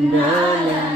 Nala.